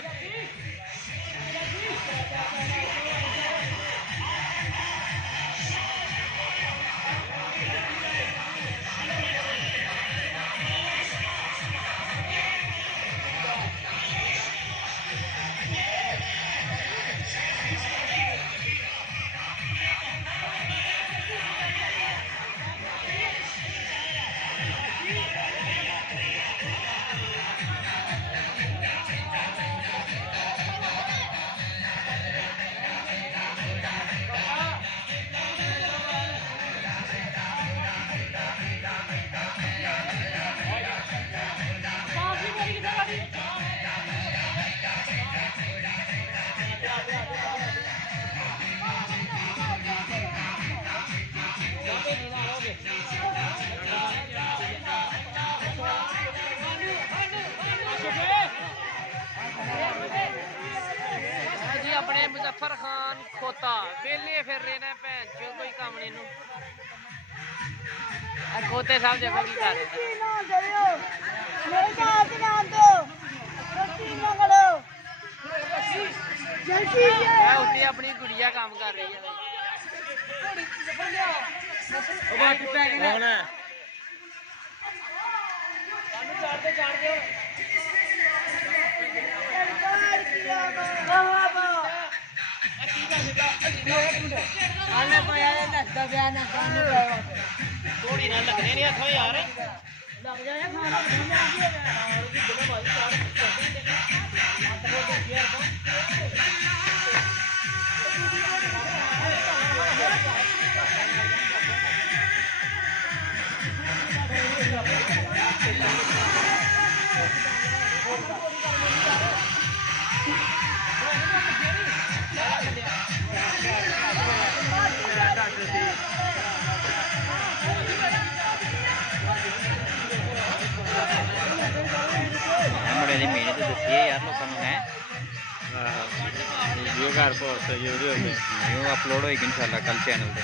शायद। जी अपने मुजफ्फर खान खोता बेले फिर रहे ने भैन चो कोई काम नहीं नू खोते साहब देखो की कर रहे अपनी गुड़िया काम कर रही है थोड़ी ना लगने नहीं हथों यार लग जाए बड़े मेहनत दसी यार लोगों है वीडियो घर पोस्ट वीडियो न्यू अपलोड होगी इंशाल्लाह कल चैनल पे